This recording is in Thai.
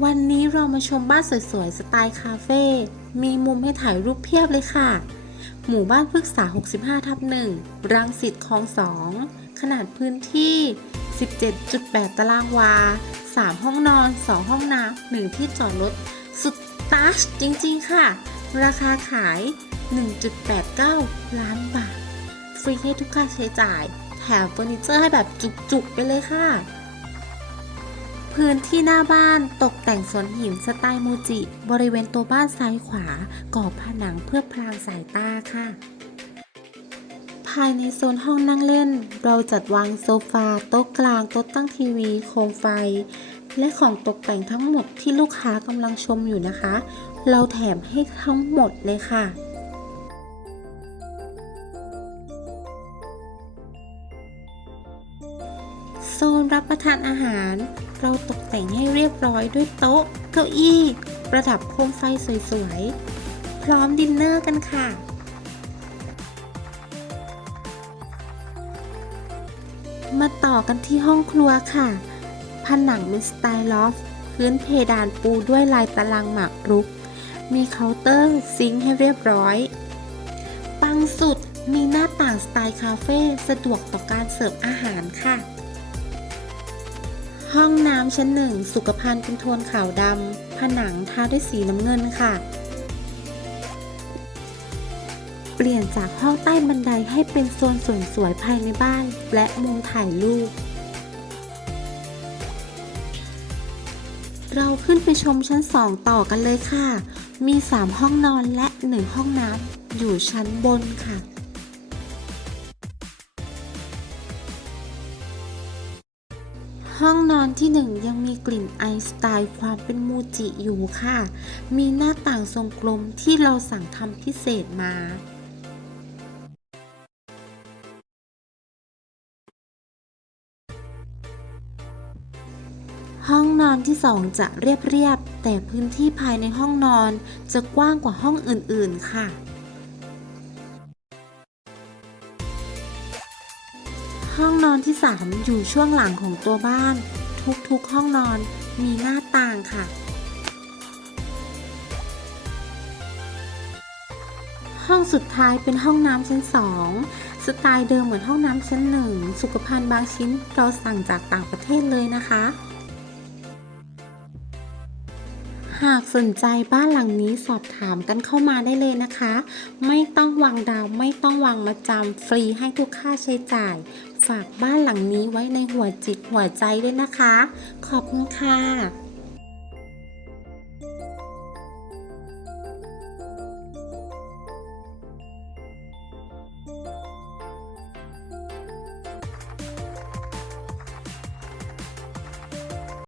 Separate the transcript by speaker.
Speaker 1: วันนี้เรามาชมบ้านสวยๆ สไตล์คาเฟ่ มีมุมให้ถ่ายรูปเพียบเลยค่ะ หมู่บ้านพฤกษา 65 ทับ1รังสิตคลอง 2 ขนาดพื้นที่ 17.8 ตารางวา 3 ห้องนอน 2 ห้องน้ำ1ที่จอดรถ สุดตัชจริงๆ ค่ะ ราคาขาย 1.89 ล้านบาท ฟรีให้ทุกค่าใช้จ่าย แถมเฟอร์นิเจอร์ให้แบบจุกๆ ไปเลยค่ะ พื้นที่หน้าบ้านตกแต่งสวนหินสไตล์มูจิ บริเวณตัวบ้านซ้ายขวาก่อผนังเพื่อพรางสายตาค่ะ ภายในโซนห้องนั่งเล่น เราจัดวางโซฟาโต๊ะกลางโต๊ะตั้งทีวี โคมไฟ และของตกแต่งทั้งหมดที่ลูกค้ากำลังชมอยู่นะคะ เราแถมให้ทั้งหมดเลยค่ะ นรับประทานอาหาร เราตกแต่งให้เรียบร้อยด้วยโต๊ะ เก้าอี้ ประดับโคมไฟสวยๆ พร้อมดินเนอร์กันค่ะ มาต่อกันที่ห้องครัวค่ะ ผนังเป็นสไตล์ลอฟพื้นเพดานปูด้วยลายตารางหมากรุก มีเคาน์เตอร์ซิงค์ให้เรียบร้อย ปังสุดมีหน้าต่างสไตล์คาเฟ่สะดวกต่อการเสิร์ฟอาหารค่ะ ห้องน้ำชั้นหนึ่งสุขภัณฑ์เป็นโทนขาวดำผนังทาด้วยสีน้ำเงินค่ะ เปลี่ยนจากห้องใต้บันไดให้เป็นโซนสวยๆภายในบ้าน และมุมถ่ายรูปเราขึ้นไปชมชั้น 2 ต่อกันเลยค่ะ มี 3 ห้องนอนและ 1 ห้องน้ำอยู่ชั้นบนค่ะ ห้องนอนที่หนึ่งยังมีกลิ่นไอสไตล์ความเป็นมูจิอยู่ค่ะ มีหน้าต่างทรงกลมที่เราสั่งทำพิเศษมาห้องนอนที่สองจะเรียบๆ แต่พื้นที่ภายในห้องนอนจะกว้างกว่าห้องอื่นๆ ค่ะ ห้องนอนที่ 3 อยู่ช่วงหลังของตัวบ้าน ทุกๆห้องนอนมีหน้าต่างค่ะ ห้องสุดท้ายเป็นห้องน้ำชั้น2สไตล์เดิมเหมือนห้องน้ำชั้น1สุขภัณฑ์บางชิ้นเราสั่งจากต่างประเทศเลยนะคะ หากสนใจบ้านหลังนี้สอบถามกันเข้ามาได้เลยนะคะ ไม่ต้องวางดาวไม่ต้องวางมาจำฟรีให้ทุกค่าใช้จ่าย ฝากบ้านหลังนี้ไว้ในหัวจิตหัวใจด้วยนะคะ ขอบคุณค่ะ